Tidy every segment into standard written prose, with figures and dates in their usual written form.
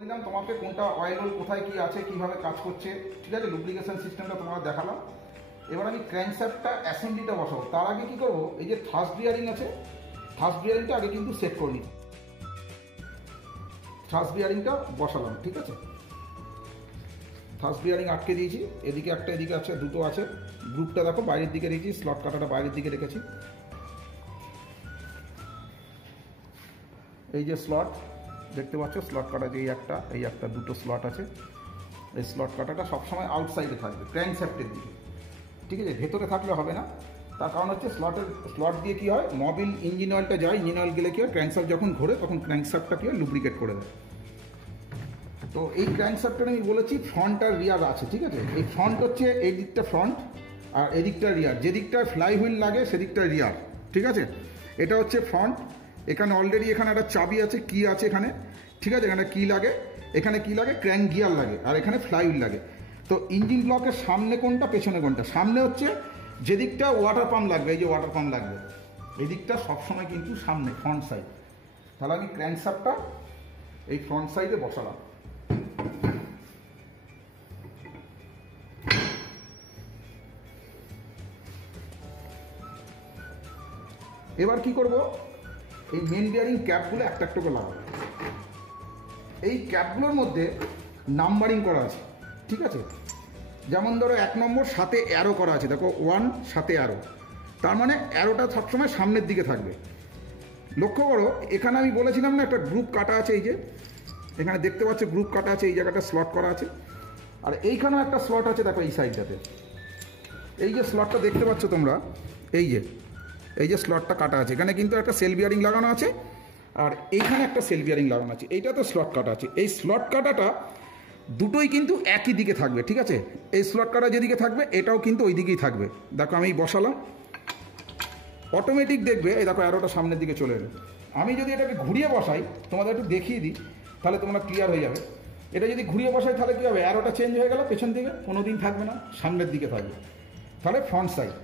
দিলাম তোমাকে কোনটা অয়েল রোল কোথায় কি আছে কিভাবে কাজ করছে, ঠিক আছে। লুব্রিকেশন সিস্টেমটা তোমাকে দেখালাম। এবার আমি ক্র্যাঙ্কশ্যাফটটা অ্যাসেম্বলিটা বসাবো। তার আগে কি করবো, এই যে থার্স্ট বিয়ারিং আছে, থার্স্ট বিয়ারিংটা আগে কিন্তু সেট করে নিই। থার্স্ট বিয়ারিংটা বসালাম, ঠিক আছে। থার্স্ট বিয়ারিং আটকে দিয়েছি, এদিকে একটা এদিকে আছে, দুটো আছে। গ্রুপটা দেখো বাইরের দিকে রেখেছি, স্লট কাটাটা বাইরের দিকে রেখেছি। এই যে স্লট দেখতে পাচ্ছ, স্লট কাটা যে এই একটা দুটো স্লট আছে। এই স্লট কাটাটা সবসময় আউটসাইডে থাকবে ক্র্যাঙ্কশ্যাফটের দিকে, ঠিক আছে। ভেতরে থাকলে হবে না, তার কারণ হচ্ছে স্লট দিয়ে কী হয়, মোবিল ইঞ্জিন অয়েলটা যায়, ইঞ্জিন অয়েল গেলে কী হয়, ক্র্যাঙ্কশ্যাফট যখন ঘোরে তখন ক্র্যাঙ্কশ্যাফটটা কী হয়, লুব্রিকেট করে দেয়। তো এই ক্র্যাঙ্কশ্যাফটটা আমি বলেছি ফ্রন্ট আর রিয়ার আছে, ঠিক আছে। এই ফ্রন্ট হচ্ছে এই দিকটা ফ্রন্ট আর এদিকটা রিয়ার। যেদিকটা ফ্লাই হুইল লাগে সেদিকটা রিয়ার, ঠিক আছে। এটা হচ্ছে ফ্রন্ট। এখানে অলরেডি এখানে একটা চাবি আছে, কি আছে এখানে, ঠিক আছে। এখানে কি লাগে, এখানে কি লাগে, ক্র্যাঙ্ক গিয়ার লাগে, আর এখানে ফ্লাই হুইল লাগে। তো ইঞ্জিন ব্লকের সামনে কোনটা পেছনে কোনটা, সামনে হচ্ছে যেদিকটা ওয়াটার পাম্প লাগবে, এই যে ওয়াটার পাম্প লাগবে এই দিকটা সবসময় কিন্তু সামনে ফ্রন্ট সাইড। তাহলে আমি ক্র্যাঙ্কশ্যাফটটা এই ফ্রন্ট সাইডে বসালাম। এবার কি করব, এই মেন বিয়ারিং ক্যাপগুলো একটা একটা করে লাগাবো। এই ক্যাপগুলোর মধ্যে নাম্বারিং করা আছে, ঠিক আছে। যেমন ধরো 1 নম্বর সাথে অ্যারো করা আছে, দেখো 1 সাথে অ্যারো, তার মানে অ্যারোটা সবসময় সামনের দিকে থাকবে। লক্ষ্য করো এখানে আমি বলেছিলাম না একটা গ্রুপ কাটা আছে, এই যে এখানে দেখতে পাচ্ছ গ্রুপ কাটা আছে, এই জায়গাটা স্লট করা আছে। আর এইখানেও একটা স্লট আছে, দেখো এই সাইডটাতে এই যে স্লটটা দেখতে পাচ্ছ তোমরা, এই যে স্লটটা কাটা আছে, এখানে কিন্তু একটা সেল বিয়ারিং লাগানো আছে, আর এইখানে একটা সেল বিয়ারিং লাগানো আছে। এইটা তো স্লট কাটা আছে। এই স্লট কাটাটা দুটোই কিন্তু একই দিকে থাকবে, ঠিক আছে। এই স্লট কাটা যেদিকে থাকবে এটাও কিন্তু ওই দিকেই থাকবে। দেখো আমি বসালাম, অটোমেটিক দেখবে এই দেখো অ্যারোটা সামনের দিকে চলে এলো। আমি যদি এটাকে ঘুরিয়ে বসাই, তোমাদের একটু দেখিয়ে দিই, তাহলে তোমরা ক্লিয়ার হয়ে যাবে। এটা যদি ঘুরিয়ে বসাই তাহলে কী হবে, অ্যারোটা চেঞ্জ হয়ে গেল, পেছন দিকে কোনো দিন থাকবে না, সামনের দিকে থাকবে। তাহলে ফ্রন্ট সাইড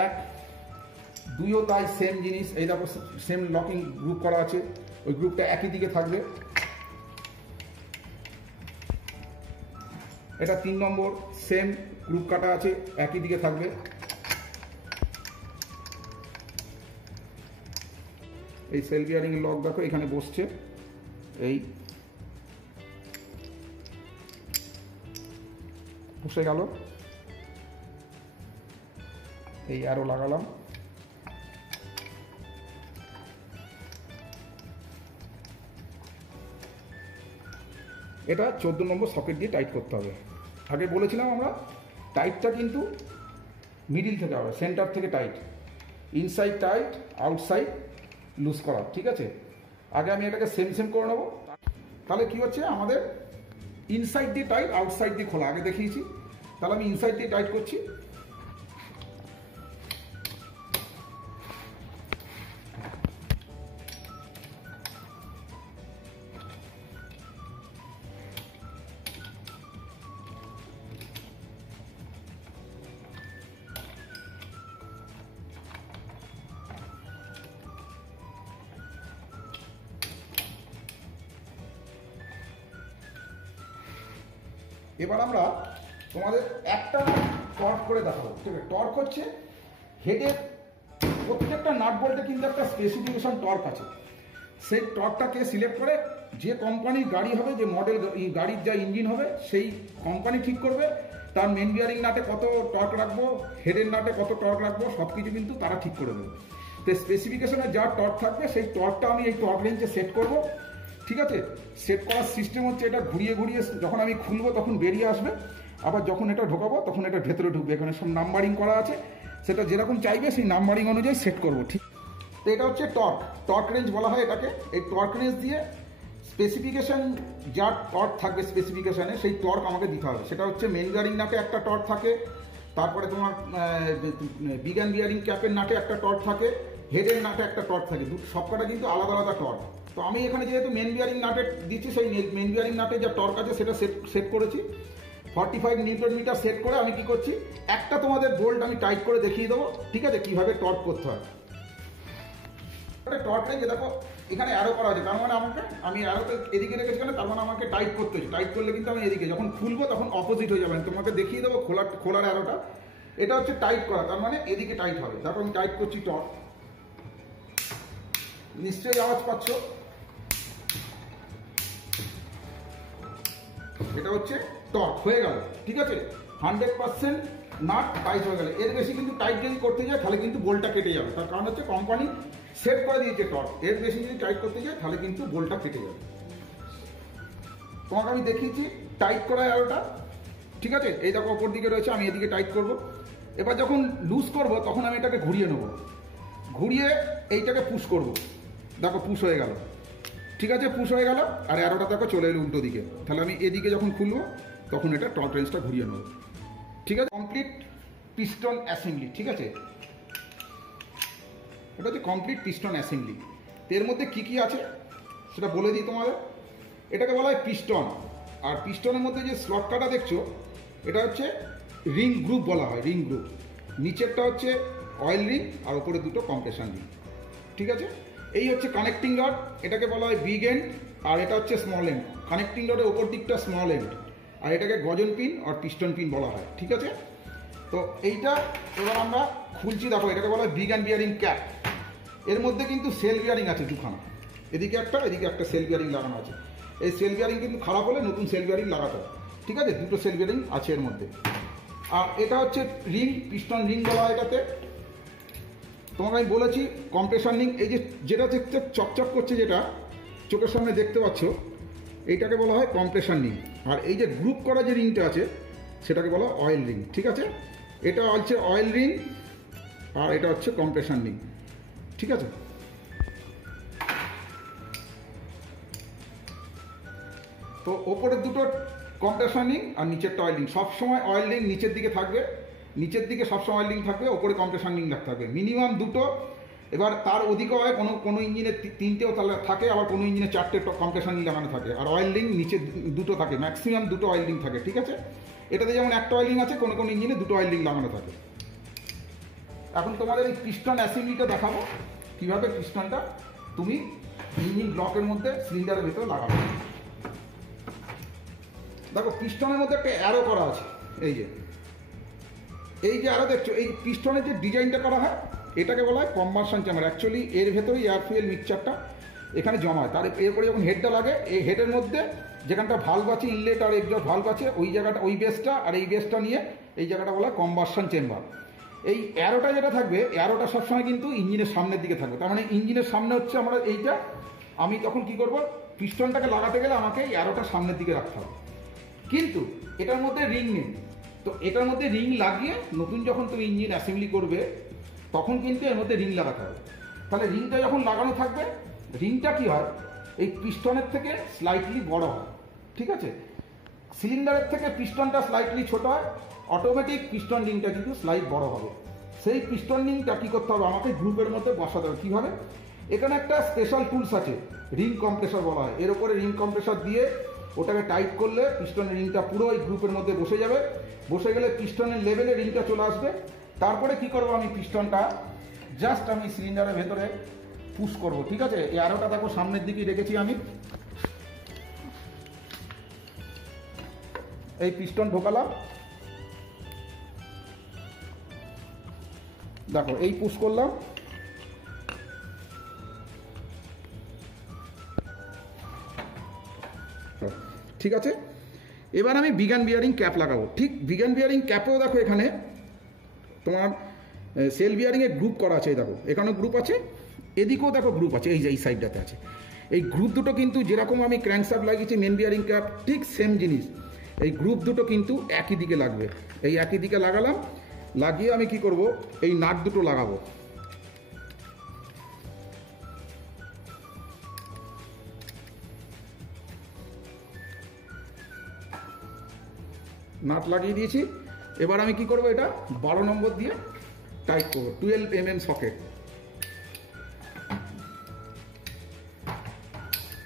1 2ও তাই সেম জিনিস। এই দেখো সেম লকিং গ্রুপ করা আছে, ওই গ্রুপটা একই দিকে থাকবে। এটা 3 নম্বর সেম গ্রুপ কাটা আছে, একই দিকে থাকবে। এই সেল বিয়ারিং লক দেখো এখানে বসছে, এই বসে গেল। এই আরো লাগালাম। এটা 14 নম্বর সকেট দিয়ে টাইট করতে হবে। আগে বলেছিলাম আমরা টাইটটা কিন্তু মিডিল থেকে হবে, সেন্টার থেকে tight, inside tight outside loose করা, ঠিক আছে। আগে আমি এটাকে সেম করে নেবো। তাহলে কি হচ্ছে, আমাদের ইনসাইড দিয়ে টাইট আউটসাইড দিয়ে খোলা, আগে দেখিয়েছি। তাহলে আমি ইনসাইড দিয়ে টাইট করছি। এবার আমরা তোমাদের একটা টর্ক করে দেখাবো, ঠিক আছে। টর্ক হচ্ছে হেডের প্রত্যেকটা নাট বল্টে কিন্তু একটা স্পেসিফিকেশন টর্ক আছে। সেই টর্কটাকে সিলেক্ট করে যে কোম্পানির গাড়ি হবে, যে মডেল গাড়ির যা ইঞ্জিন হবে, সেই কোম্পানি ঠিক করবে তার মেন বিয়ারিং নাটে কত টর্ক রাখবো, হেডের নাটে কত টর্ক রাখবো, সব কিছু কিন্তু তারা ঠিক করে দেবে। তো স্পেসিফিকেশনে যা টর্ক থাকবে সেই টর্কটা আমি এই টর্ক রেঞ্জে সেট করবো, ঠিক আছে। সেট করার সিস্টেম হচ্ছে এটা ঘুরিয়ে যখন আমি খুলবো তখন বেরিয়ে আসবে, আবার যখন এটা ঢোকাবো তখন এটা ভেতরে ঢুকবে। এখানে সব নাম্বারিং করা আছে, সেটা যেরকম চাইবে সেই নাম্বারিং অনুযায়ী সেট করবো, ঠিক। তো এটা হচ্ছে টর্ক রেঞ্জ বলা হয় এটাকে। এই টর্ক রেঞ্জ দিয়ে স্পেসিফিকেশন যা টর্ক থাকবে স্পেসিফিকেশনে, সেই টর্ক আমাকে দিতে হবে। সেটা হচ্ছে মেন বিয়ারিং নাটে একটা টর্ক থাকে, তারপরে তোমার বিগান বিয়ারিং ক্যাপের নাটে একটা টর্ক থাকে, হেডের নাটে একটা টর্ক থাকে, সবকটা কিন্তু আলাদা আলাদা টর্ক। তো আমি এখানে যেহেতু মেন বিয়ারিং নাটে দিচ্ছি, সেই মেন বিয়ারিং নাটে যা টর্ক আছে সেটা সেট করেছি। 45 নিউটন মিটার সেট করে আমি কি করছি, একটা তোমাদের বোল্ট আমি টাইট করে দেখিয়ে দেবো, ঠিক আছে, কিভাবে টর্ক করতে হয়। টর্ক রেঞ্জ দেখো এখানে অ্যারো করা আছে, তার মানে আমি অ্যারোতে এদিকে রেখেছি কেন, তার মানে আমাকে টাইট করতে হচ্ছে। টাইট করলে কিন্তু আমি এদিকে যখন খুলবো তখন অপোজিট হয়ে যাবে। তোমাকে দেখিয়ে দেবো খোলার অ্যারোটা, এটা হচ্ছে টাইট করা, তার মানে এদিকে টাইট হবে। দেখো আমি টাইট করছি টর্ক, নিশ্চয়ই আওয়াজ পাচ্ছ। এটা হচ্ছে টর্ক হয়ে গেল, ঠিক আছে। 100% নাট টাইট হয়ে গেলে। এর বেশি কিন্তু টাইট যদি করতে যায় তাহলে কিন্তু বোল্টটা কেটে যাবে, তার কারণ হচ্ছে কোম্পানি সেট করে দিয়েছে টর্ক, এর বেশি যদি টাইট করতে যায় তাহলে কিন্তু বোল্টটা কেটে যাবে। তোমাকে আমি দেখিয়েছি টাইট করা অ্যারোটা, ঠিক আছে। এই দেখো ওপর দিকে রয়েছে, আমি এদিকে টাইট করব। এবার যখন লুজ করব তখন আমি এটাকে ঘুরিয়ে নেব, ঘুরিয়ে এইটাকে পুশ করব। দেখো পুশ হয়ে গেল, ঠিক আছে, পুশ হয়ে গেল। আর অ্যারোটা দেখো চলে এলো উল্টো দিকে, তাহলে আমি এদিকে যখন খুলবো তখন এটা টর্ক রেঞ্জটা ঘুরিয়ে নেব, ঠিক আছে। কমপ্লিট পিস্টন অ্যাসেম্বলি, ঠিক আছে। এটা হচ্ছে কমপ্লিট পিস্টন অ্যাসেম্বলি। এর মধ্যে কি কি আছে সেটা বলে দিই তোমাদের। এটাকে বলা হয় পিস্টন, আর পিস্টনের মধ্যে যে স্লট কাটা দেখছো এটা হচ্ছে রিং গ্রুপ বলা হয়, রিং গ্রুপ। নিচেরটা হচ্ছে অয়েল রিং আর ওপরে দুটো কম্প্রেশন রিং, ঠিক আছে। এই হচ্ছে কানেক্টিং রড, এটাকে বলা হয় বিগ এন্ড, আর এটা হচ্ছে স্মল এন্ড। কানেক্টিং রডের ওপর দিকটা স্মল এন্ড, আর এটাকে গজন পিন আর পিস্টন পিন বলা হয়, ঠিক আছে। তো এইটা এবার আমরা খুলছি, দেখো এটাকে বলা হয় বিগ অ্যান্ড বিয়ারিং ক্যাপ। এর মধ্যে কিন্তু সেল বিয়ারিং আছে দুখানা, এদিকে একটা সেল বিয়ারিং লাগানো আছে। এই সেল বিয়ারিং কিন্তু খারাপ হলে নতুন সেল বিয়ারিং লাগাতে হবে, ঠিক আছে। দুটো সেল বিয়ারিং আছে এর মধ্যে। আর এটা হচ্ছে রিং, পিস্টন রিং বলা হয় এটাতে। তোমাকে আমি বলেছি কম্প্রেশন রিং, এই যে যেটা দেখতে চকচক করছে, যেটা চোখের সামনে দেখতে পাচ্ছ, এইটাকে বলা হয় কম্প্রেশন রিং। আর এই যে গ্রুপ করা যে রিংটা আছে সেটাকে বলা হয় অয়েল রিং, ঠিক আছে। এটা হচ্ছে অয়েল রিং আর এটা হচ্ছে কম্প্রেশন রিং, ঠিক আছে। তো ওপরের দুটো কম্প্রেশন রিং আর নিচেরটা অয়েল রিং। সবসময় অয়েল রিং নিচের দিকে থাকবে, নিচের দিকে সবসময় অয়েল রিং থাকবে, ওপরে কম্প্রেশন রিং থাকবে মিনিমাম দুটো। এবার তার অধিকও হয়, কোনো ইঞ্জিনে তিনটেও তাহলে থাকে, আবার কোনো ইঞ্জিনে চারটে কম্প্রেশন রিং লাগানো থাকে। আর অয়েল রিং নিচে দুটো থাকে, ম্যাক্সিমাম দুটো অয়েল রিং থাকে, ঠিক আছে। এটাতে যেমন একটা অয়েল রিং আছে, কোনো ইঞ্জিনে দুটো অয়েল রিং লাগানো থাকে। এখন তোমাদের এই পিস্টন অ্যাসেম্বলিটা দেখাবো, কীভাবে পিস্টনটা তুমি ইঞ্জিন ব্লকের মধ্যে সিলিন্ডারের ভেতরে লাগাবে। দেখো পিস্টনের মধ্যে একটা অ্যারো করা আছে, এই যে অ্যারো দেখছো, এই পিস্টনের যে ডিজাইনটা করা হয় এটাকে বলা হয় কম্বাসন চেম্বার। অ্যাকচুয়ালি এর ভেতরেই এয়ার ফুয়েল মিক্সচারটা এখানে জমা হয়। তার এরপরে যখন হেডটা লাগে, এই হেডের মধ্যে যেখানটা ভাল্ব আছে, ইনলেট আর এক্সস্ট ভাল্ব আছে, ওই জায়গাটা, ওই বেসটা আর এই বেসটা নিয়ে এই জায়গাটা বলা হয় কম্বাসন চেম্বার। এই অ্যারোটা যেটা থাকবে, অ্যারোটা সবসময় কিন্তু ইঞ্জিনের সামনের দিকে থাকবে। তার মানে ইঞ্জিনের সামনে হচ্ছে আমরা এইটা, আমি তখন কি করব, পিস্টনটাকে লাগাতে গেলে আমাকে এই অ্যারোটা সামনের দিকে রাখতে হবে। কিন্তু এটার মধ্যে রিং নেই, তো এটার মধ্যে রিং লাগিয়ে নতুন যখন তুমি ইঞ্জিন অ্যাসেম্বলি করবে তখন কিন্তু এর মধ্যে রিং লাগাতে হবে। তাহলে রিংটা যখন লাগানো থাকবে, রিংটা কি হয়, এই পিস্টনের থেকে স্লাইটলি বড় হয়, ঠিক আছে। সিলিন্ডারের থেকে পিস্টনটা স্লাইটলি ছোট হয়, অটোমেটিক পিস্টন রিংটা কিন্তু স্লাইট বড় হবে। সেই পিস্টন রিংটা কী করতে হবে, আমাকে গ্রুপের মধ্যে বসাতে হবে। কীভাবে, এখানে একটা স্পেশাল টুলস আছে, রিং কম্প্রেসর বলা হয়। এর উপরে রিং কম্প্রেসর দিয়ে ওটাকে টাইট করলে পিস্টনের রিংটা পুরো এই গ্রুপের মধ্যে বসে যাবে। বসে গেলে পিস্টনের লেভেলে রিংটা চলে আসবে। তারপরে কি করব, আমি পিস্টনটা জাস্ট আমি সিলিন্ডারের ভেতরে পুশ করব, ঠিক আছে। এই অ্যারোটা দেখো সামনের দিকেই রেখেছি আমি, এই পিস্টন ঢোকালাম, দেখো এই পুশ করলাম, ঠিক আছে। এবার আমি বিগান বিয়ারিং ক্যাপ লাগাবো। ঠিক বিগান বিয়ারিং ক্যাপেও দেখো এখানে তোমার সেল বিয়ারিংয়ের গ্রুপ করা আছে, দেখো এখানেও গ্রুপ আছে, এদিকেও দেখো গ্রুপ আছে, এই যে এই সাইডটাতে আছে। এই গ্রুপ দুটো কিন্তু যেরকম আমি ক্র্যাঙ্কশাফট লাগিয়েছি মেন বিয়ারিং ক্যাপ, ঠিক সেম জিনিস। এই গ্রুপ দুটো কিন্তু একই দিকে লাগবে, এই একই দিকে লাগালাম। লাগিয়ে আমি কি করব, এই নাট দুটো লাগাবো। নাট লাগিয়ে দিয়েছি। এবার আমি কি করব, এটা 12 নম্বর দিয়ে টাইট করব, 12 mm সকেট,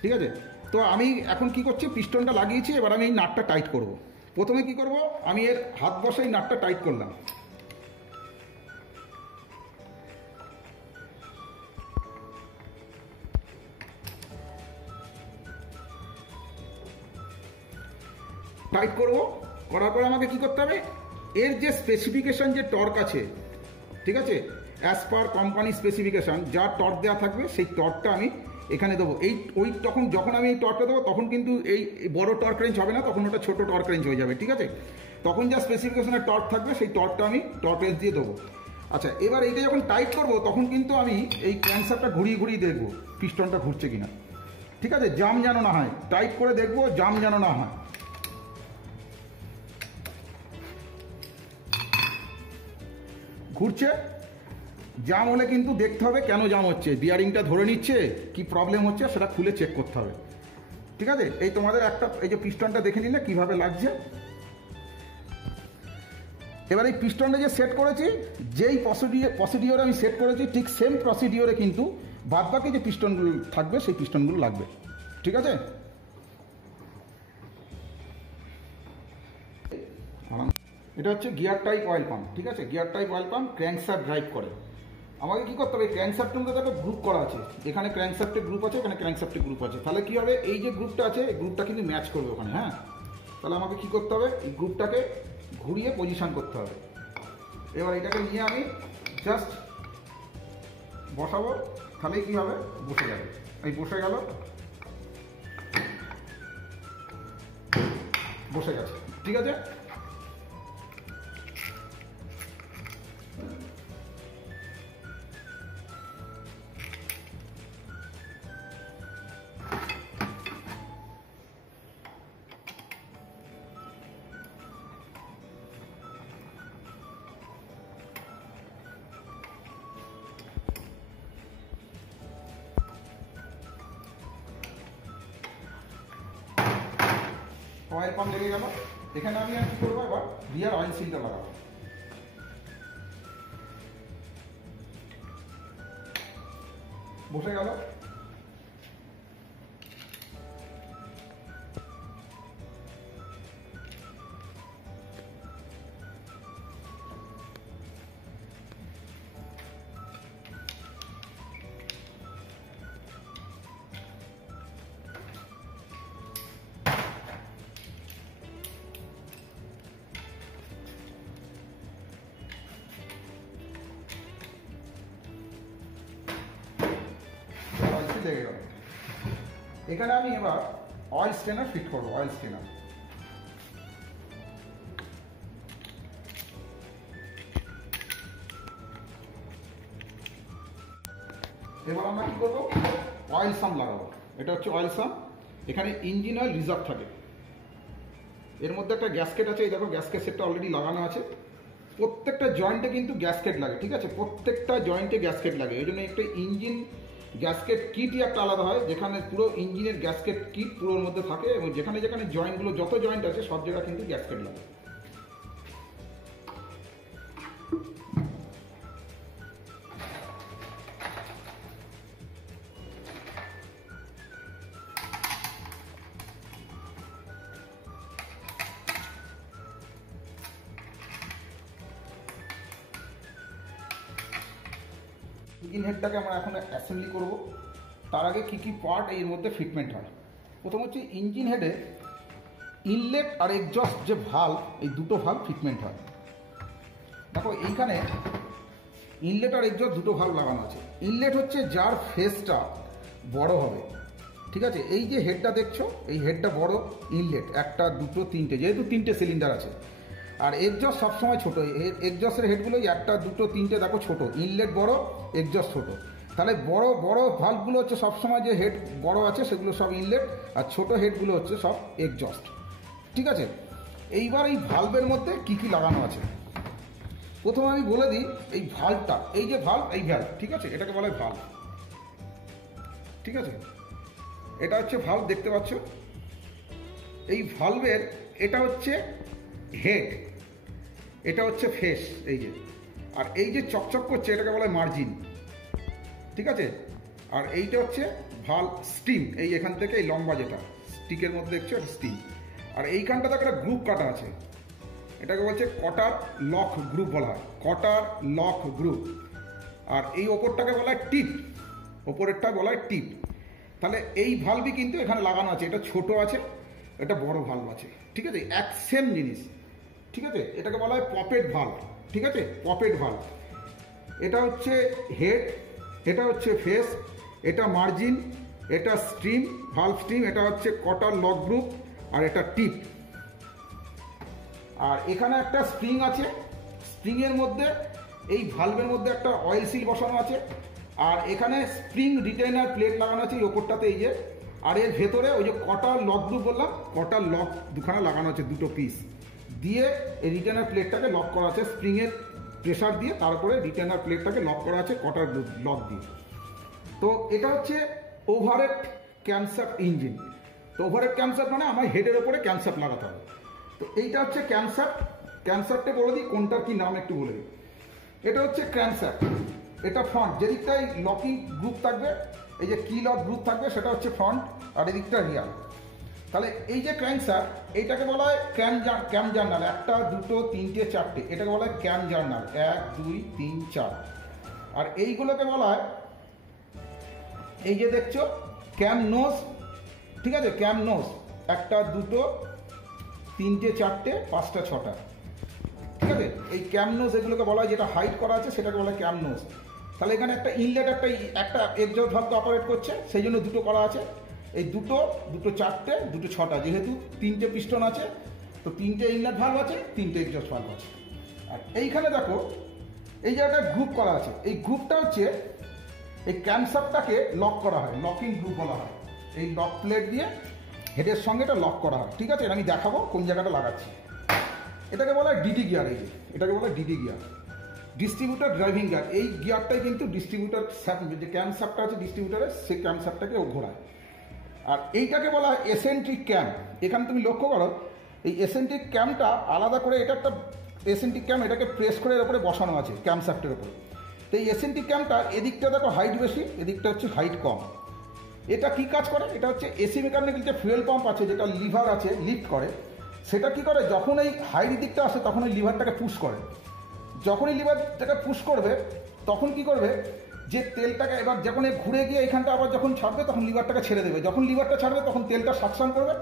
ঠিক আছে। তো আমি এখন কি করছি, পিস্টনটা লাগিয়েছি, এবার আমি এই নাটটা টাইট করব। প্রথমে কি করব, আমি এর হাত বসে এই নাটটা টাইট করলাম। টাইট করব, করার পরে আমাকে কি করতে হবে, এর যে স্পেসিফিকেশন যে টর্ক আছে, ঠিক আছে, অ্যাজ পার কোম্পানি স্পেসিফিকেশান যা টর্ক দেওয়া থাকবে সেই টর্কটা আমি এখানে দেবো। তখন যখন আমি এই টর্কটা দেবো তখন কিন্তু এই বড় টর্ক রেঞ্জ হবে না, তখন ওটা ছোটো টর্ক রেঞ্জ হয়ে যাবে, ঠিক আছে। তখন যা স্পেসিফিকেশনের টর্ক থাকবে সেই টর্কটা আমি টর্ক রেঞ্জ দিয়ে দেবো। আচ্ছা, এবার এইটা যখন টাইট করবো তখন কিন্তু আমি এই ক্র্যাঙ্কশ্যাফটটা ঘুরিয়ে ঘুরিয়ে দেখবো পিস্টনটা ঘুরছে কিনা, ঠিক আছে, জাম যেন না হয়, টাইট করে দেখবো জাম যেন না হয়। ঘুরছে, জাম হলে কিন্তু দেখতে হবে কেন জাম হচ্ছে, বিয়ারিংটা ধরে নিচ্ছে কি প্রবলেম হচ্ছে সেটা খুলে চেক করতে হবে, ঠিক আছে। এই তোমাদের একটা এই যে পিস্টনটা দেখে নিলে কীভাবে লাগছে। এবার এই পিস্টনটা যে সেট করেছি, যেই প্রসিডিওরে আমি সেট করেছি ঠিক সেম প্রসিডিওরে কিন্তু বাদবাকি যে পিস্টনগুলো থাকবে সেই পিস্টনগুলো লাগবে, ঠিক আছে। এটা হচ্ছে গিয়ার টাইপ অয়েল পাম্প, ঠিক আছে, gear type oil pump crankshaft drive করে। আমাকে কী করতে হবে, ক্র্যাঙ্কশ্যাফটের মধ্যে একটা গ্রুপ করা আছে, এখানে ক্র্যাঙ্কশ্যাফটের গ্রুপ আছে, এখানে ক্র্যাঙ্কশ্যাফটের গ্রুপ আছে। তাহলে কী হবে, এই যে গ্রুপটা আছে এই গ্রুপটা কিন্তু ম্যাচ করবে ওখানে, হ্যাঁ। তাহলে আমাকে কী করতে হবে, এই গ্রুপটাকে ঘুরিয়ে পজিশন করতে হবে। এবার এটাকে নিয়ে আমি জাস্ট বসাবো, তাহলেই কী হবে, বসে যাবে। এই বসে গেল, বসে গেছে, ঠিক আছে। অয়েল পাম্প লেগে গেল, এখানে আমি আর কি করবো, এবার রিয়ার অয়েল সিলটা লাগাবো। বসে গেল, লেগে গেল। এখানে আমি এবার অয়েল স্টেনার ফিট করবো, অয়েল স্টেনার। এবার আমরা কি করবো, অয়েল সাম লাগাবো। এটা হচ্ছে অয়েল সাম, এখানে ইঞ্জিন অয়েল রিজার্ভ থাকে, এর মধ্যে একটা গ্যাসকেট আছে, এই দেখো গ্যাসকেট সেটটা অলরেডি লাগানো আছে। প্রত্যেকটা জয়েন্টে কিন্তু গ্যাসকেট লাগে, ঠিক আছে, প্রত্যেকটা জয়েন্টে গ্যাসকেট লাগে। এই জন্য একটা ইঞ্জিন গ্যাসকেট কিটই একটা আলাদা হয়, যেখানে পুরো ইঞ্জিনের গ্যাসকেট কিট পুরোর মধ্যে থাকে, এবং যেখানে যেখানে জয়েন্টগুলো যত জয়েন্ট আছে সব জায়গায় কিন্তু গ্যাসকেট লাগে। ইঞ্জিন হেডটাকে আমরা এখন অ্যাসেম্বলি করব। তার আগে কী কী পার্ট এর মধ্যে ফিটমেন্ট হয়, প্রথম হচ্ছে ইঞ্জিন হেডে ইনলেট আর এক্সজস্ট যে ভালভ, এই দুটো ভালভ ফিটমেন্ট হয়। দেখো এইখানে ইনলেট আর এক্সজস্ট দুটো ভালভ লাগানো আছে। ইনলেট হচ্ছে যার ফেসটা বড় হবে, ঠিক আছে, এই যে হেডটা দেখছো এই হেডটা বড় ইনলেট, একটা দুটো তিনটে, যেহেতু তিনটে সিলিন্ডার আছে। আর এক্সজস্ট সবসময় ছোটো, এক্সজস্টের হেডগুলো একটা দুটো তিনটে দেখো ছোটো, ইনলেট বড় এক্সজস্ট ছোটো। তাহলে বড় বড় ভালভগুলো হচ্ছে সবসময় যে হেড বড় আছে সেগুলো সব ইনলেট, আর ছোট হেডগুলো হচ্ছে সব এক্সজস্ট, ঠিক আছে। এইবার এই ভালভের মধ্যে কি কি লাগানো আছে প্রথমে আমি বলে দিই। এই ভালভটা, এই যে ভালভ, এই ভালভ, ঠিক আছে, এটাকে বলে ভালভ, ঠিক আছে। এটা হচ্ছে ভালভ, দেখতে পাচ্ছ। এই ভালভের এটা হচ্ছে হেড, এটা হচ্ছে ফেস, এই যে, আর এই যে চকচক করছে এটাকে বলে মার্জিন, ঠিক আছে। আর এইটা হচ্ছে ভালভ স্টিম, এই এখান থেকে এই লম্বা যেটা স্টিকের মধ্যে দেখছো এটা স্টিম। আর এইখানটাতে একটা গ্রুপ কাটা আছে, এটাকে বলছে কটার লক গ্রুপ বলা হয়, কটার লক গ্রুপ। আর এই ওপরটাকে বলা হয় টিপ, ওপরেরটা বলা হয় টিপ। তাহলে এই ভালভই কিন্তু এখানে লাগানো আছে, এটা ছোট আছে, একটা বড় ভাল্ব আছে, ঠিক আছে, এক সেম জিনিস, ঠিক আছে। এটাকে বলা হয় পপেট ভাল্ব, ঠিক আছে, পপেট ভাল্ব। এটা হচ্ছে হেড, এটা হচ্ছে ফেস, এটা মার্জিন, এটা স্ট্রিম, ভাল্ব স্ট্রিম, এটা হচ্ছে কটার লক গ্রুপ, আর এটা টিপ। আর এখানে একটা স্প্রিং আছে, স্প্রিংয়ের মধ্যে এই ভালভের মধ্যে একটা অয়েল সিল বসানো আছে, আর এখানে স্প্রিং রিটেইনার প্লেট লাগানো আছে এই ওপরটাতে, এই যে। আর এর ভেতরে ওই যে কটার লক গ্রুপ বললাম, কটার লক দুখানা লাগানো আছে, দুটো পিস দিয়ে এই রিটেইনার প্লেটটাকে লক করা আছে স্প্রিংয়ের প্রেশার দিয়ে, তারপরে রিটেইনার প্লেটটাকে লক করা আছে কটার লক দিয়ে। তো এটা হচ্ছে ওভারহেড ক্যামশ্যাফট ইঞ্জিন। তো ওভারহেড ক্যামশ্যাফট মানে আমার হেডের ওপরে ক্যামশ্যাফট লাগাতে হবে। তো এইটা হচ্ছে ক্যামশ্যাফট। ক্যামশ্যাফটে বলে দিই কোনটার কি নাম একটু বলে দিই। এটা হচ্ছে ক্র্যাঙ্কশ্যাফট, এটা ফ্রন্ট, যেদিকটায় লকিং গ্রুপ থাকবে, এই যে কি লক গ্রুপ থাকবে সেটা হচ্ছে ফ্রন্ট, আর এদিকটা রিয়ার। তাহলে এই যে ক্র্যাঙ্কশ্যাফট, এইটাকে বলা হয় ক্যাম জার্নাল, একটা দুটো তিনটে চারটে, এটাকে বলা হয় ক্যাম জার্নাল, 1 2 3 4। আর এইগুলোকে বলা হয়, এই যে দেখছো ক্যাম নোজ, ঠিক আছে, ক্যাম নোজ, একটা দুটো তিনটে চারটে পাঁচটা ছটা, ঠিক আছে। এই ক্যাম নোজ এগুলোকে বলা হয়, যেটা হাইট করা আছে সেটাকে বলা হয় ক্যাম নোজ। তাহলে এখানে একটা ইনলেট, একটা এক্সজস্ট ভাল্ব অপারেট করছে, সেই জন্য দুটো করা আছে। এই দুটো চারটে, দুটো ছটা, যেহেতু তিনটে পিস্টন আছে তো তিনটে ইনলেট ভাল্ব আছে, তিনটে এক্সজস্ট ভাল্ব আছে। আর এইখানে দেখো এই যে একটা গ্রুপ করা আছে, এই গ্রুপটা হচ্ছে এই ক্যামশ্যাফটটাকে লক করা হয়, লকিং গ্রুপ বলা হয়। এই লক প্লেট দিয়ে হেডের সঙ্গে এটা লক করা হয়, ঠিক আছে। এটা আমি দেখাবো কোন জায়গাটা লাগাচ্ছি। এটাকে বলা হয় ডিডি গিয়ার, এই যে এটাকে বলা হয় DD gear, distributor driving gear. এই গিয়ারটাই কিন্তু ডিস্ট্রিবিউটার যে ক্যামশ্যাফটটা আছে ডিস্ট্রিবিউটারের, সেই ক্যামশ্যাফটটাকে ও ঘোরায়। আর এইটাকে বলা হয় এসেন্ট্রিক ক্যাম। এখানে তুমি লক্ষ্য করো এই এসেন্ট্রিক ক্যামটা আলাদা করে, এটা একটা এসেন্ট্রিক ক্যাম, এটাকে প্রেস করে এর উপরে বসানো আছে ক্যামশ্যাফটের উপরে। তো এই এসেন্ট্রিক ক্যামটা এদিকটা দেখো হাইট বেশি, এদিকটা হচ্ছে হাইট কম। এটা কি কাজ করে? এটা হচ্ছে এসি মেকানিক্যাল যে ফুয়েল পাম্প আছে, যেটা লিভার আছে লিফট করে, সেটা কি করে, যখন এই হাইট দিকটা আসে তখন ওই লিভারটাকে পুশ করে। যখন এই লিভারটাকে পুশ করবে তখন কি করবে, যে তেলটাকে এবার যখন ঘুরে গিয়ে এখানটা আবার যখন ছাড়বে তখন লিভারটাকে ছেড়ে দেবে, যখন লিভারটা ছাড়বে তখন তেলটা সাকশন করবে,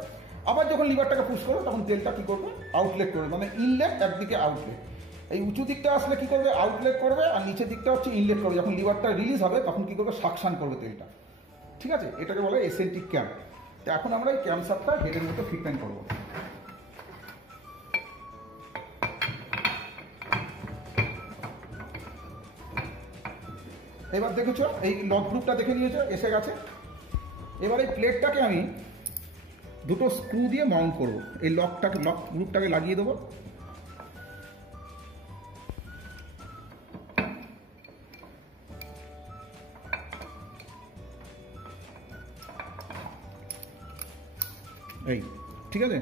আবার যখন লিভারটাকে পুশ করবে তখন তেলটা কি করবে, আউটলেট করবে, মানে ইনলেট একদিকে আউটলেট। এই উঁচু দিকটা আসলে কি করবে, আউটলেট করবে, আর নিচের দিকটা হচ্ছে ইনলেট করবে। যখন লিভারটা রিলিজ হবে তখন কি করবে, সাকশন করবে তেলটা, ঠিক আছে। এটাকে বলে এসেন্ট্রিক ক্যাম। তো এখন আমরা এই ক্যামশ্যাফটটা হেডের মতো ফিটমেন্ট করবো। এবার দেখেছো এই লক গ্রুপটা দেখে নিয়েছো, এসে গেছে। এবার এই প্লেটটাকে আমি দুটো স্ক্রু দিয়ে মাউন্ট করবো, এই লক গ্রুপটাকে লাগিয়ে দেবো। এই, ঠিক আছে।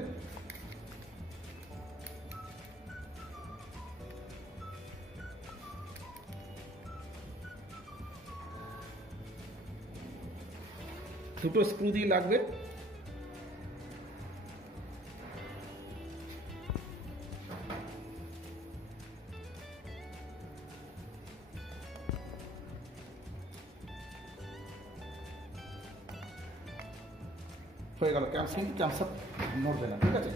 দুটো স্ক্রু দিয়ে লাগবে। হয়ে গেল, ক্যামশ্যাফট নড়বে না, ঠিক আছে।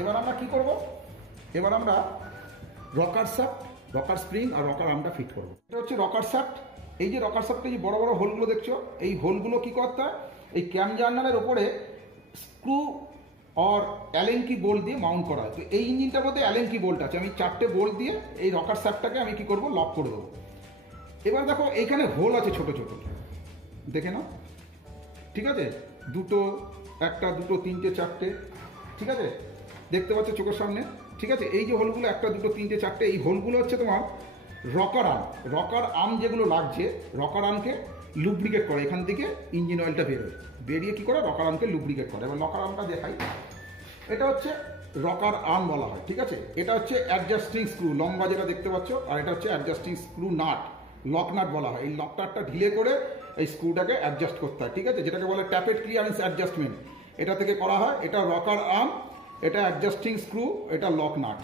এবার আমরা কি করব, এবার আমরা রকার শ্যাফট, রকার স্প্রিং আর রকার আর্মটা ফিট করব। এটা হচ্ছে রকার শ্যাফট। এই যে রকার শ্যাফটে যে বড় বড় হোলগুলো দেখছো, এই হোলগুলো কি করতে হয়, এই ক্যাম জার্নালের ওপরে স্ক্রু আর অ্যালেন কি বোল্ট দিয়ে মাউন্ট করা হয়। তো এই ইঞ্জিনটার মধ্যে অ্যালেন কি বোল্ট আছে, আমি 4টে বোল্ট দিয়ে এই রকার শ্যাফটটাকে আমি কি করব, লক করে দেবো। এবার দেখো এইখানে হোল আছে ছোট ছোট, দেখে নাও, ঠিক আছে, দুটো, একটা দুটো তিনটে চারটে, ঠিক আছে, দেখতে পাচ্ছ চোখের সামনে, ঠিক আছে। এই যে হোলগুলো একটা দুটো তিনটে চারটে, এই হোলগুলো হচ্ছে তোমার রকার আর্ম। রকার আর্ম যেগুলো লাগছে, রকার আর্মকে লুব্রিকেট করে, এখান থেকে ইঞ্জিন অয়েলটা বেরোয়, বেরিয়ে কি করে রকার আর্মকে লুব্রিকেট করে। এবার রকার আর্মটা দেখাই, এটা হচ্ছে রকার আর্ম বলা হয়, ঠিক আছে। এটা হচ্ছে অ্যাডজাস্টিং স্ক্রু, লম্বা যেটা দেখতে পাচ্ছ, আর এটা হচ্ছে adjusting screw nut, lock nut বলা হয়। এই লক নাটটা ঢিলে করে এই স্ক্রুটাকে অ্যাডজাস্ট করতে হয়, ঠিক আছে, যেটাকে বলে ট্যাপেট ক্লিয়ারেন্স অ্যাডজাস্টমেন্ট, এটা থেকে করা হয়। এটা রকার আর্ম, এটা অ্যাডজাস্টিং স্ক্রু, এটা লক নাট।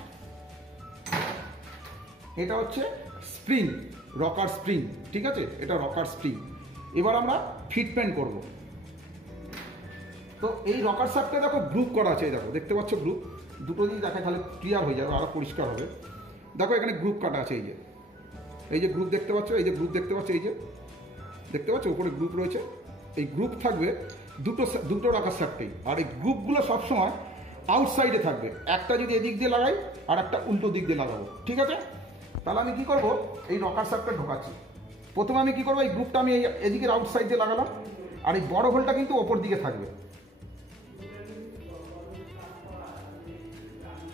এটা হচ্ছে স্প্রিং, রকার স্প্রিং, ঠিক আছে, এটা রকার স্প্রিং। এবার আমরা ফিটমেন্ট করব। তো এই রকার শ্যাফটে দেখো গ্রুপ করা আছে, দেখো দেখতে পাচ্ছ গ্রুপ, দুটো দিক দেখা তাহলে ক্লিয়ার হয়ে যাবে, আরও পরিষ্কার হবে। দেখো এখানে গ্রুপ কাটা আছে, এই যে গ্রুপ দেখতে পাচ্ছ, এই যে গ্রুপ দেখতে পাচ্ছ, এই যে দেখতে পাচ্ছ উপরে গ্রুপ রয়েছে। এই গ্রুপ থাকবে দুটো রকার শ্যাফটেই, আর এই গ্রুপগুলো সবসময় আউটসাইডে থাকবে, একটা যদি এদিক দিয়ে লাগাই আর একটা উল্টো দিক দিয়ে লাগাবো, ঠিক আছে। তাহলে আমি কি করব, এই রকার শ্যাফটটা ঢোকাচ্ছি। প্রথমে আমি কি করবো, এই গ্রুপটা আমি এদিকের আউটসাইড দিয়ে লাগালাম, আর এই বড় হোলটা কিন্তু ওপর দিকে থাকবে।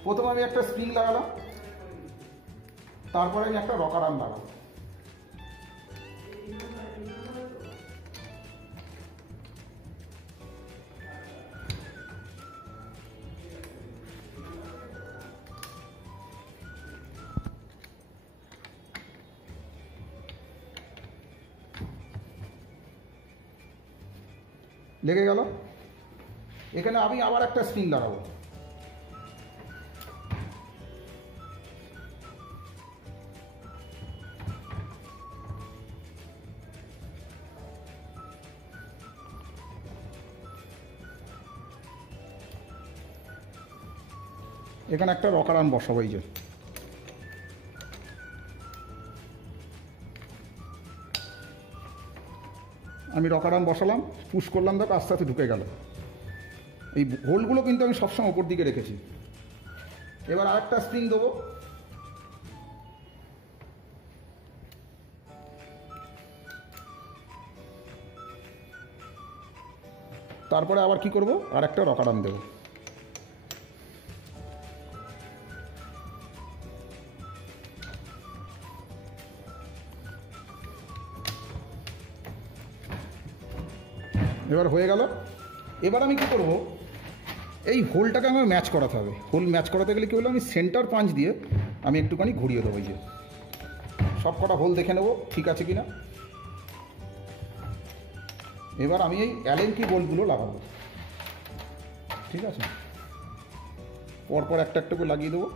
প্রথমে আমি একটা স্প্রিং লাগালাম, তারপরে আমি একটা রকার আর্ম লাগাবো। লেগে গেল, এখানে আমি আবার একটা স্প্রিং লাগাবো। এখানে একটা রকার আর্ম বসাবো, এই যে আমি রকার আর্ম বসালাম, পুশ করলাম, দেখো আস্তে আস্তে ঢুকে গেল। এই হোলগুলো কিন্তু আমি সবসময় ওপর দিকে রেখেছি। এবার আরেকটা স্প্রিং দেবো, তারপরে আবার কি করব, আর একটা রকার আর্ম দেবো। এবার হয়ে গেল। এবার আমি কি করব, এই হোলটাকে আমার ম্যাচ করাতে হবে। হোল ম্যাচ করাতে গেলে কি হলো, আমি সেন্টার পাঞ্চ দিয়ে আমি একটুখানি ঘুরিয়ে দেবো। এই যে সব কটা হোল দেখে নেব ঠিক আছে কিনা। এবার আমি এই অ্যালেন কি বোল্টগুলো লাগাবো, ঠিক আছে, পরপর একটা একটা করে লাগিয়ে দেবো।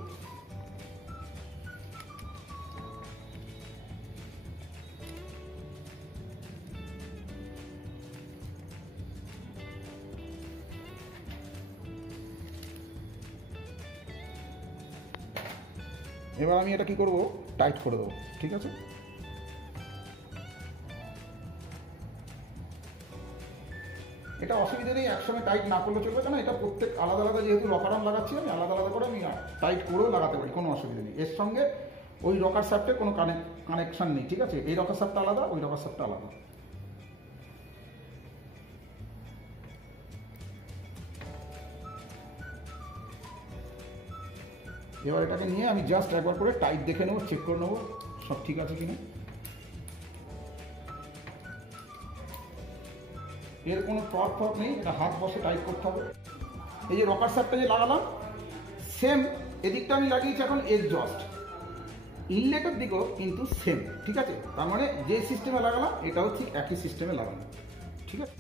এবার আমি এটা কি করব, টাইট করে দেবো, ঠিক আছে। এটা অসুবিধা নেই, একসঙ্গে টাইট না করলে চলবে, কেন এটা প্রত্যেক আলাদা আলাদা, যেহেতু রকার আর্ম লাগাচ্ছি আমি আলাদা আলাদা করে আমি টাইট করেও লাগাতে পারি, কোনো অসুবিধা নেই। এর সঙ্গে ওই রকার শ্যাফটের কোনো কানেকশান নেই, ঠিক আছে। এই রকার শ্যাফটটা আলাদা, ওই রকার শ্যাফটটা আলাদা। এবার এটাকে নিয়ে আমি জাস্ট একবার করে টাইট দেখে নেবো, চেক করে নেবো সব ঠিক আছে কিনা। এর কোনো টর্ক নেই, এটা হাত বসে টাইট করতে হবে। এই যে রকার শ্যাফটটা যে লাগালাম, সেম এদিকটা আমি লাগিয়েছি এখন এক্সজস্ট, ইনলেটের দিকেও কিন্তু সেম, ঠিক আছে। তার মানে যে সিস্টেমে লাগালাম এটাও ঠিক একই সিস্টেমে লাগানো, ঠিক আছে।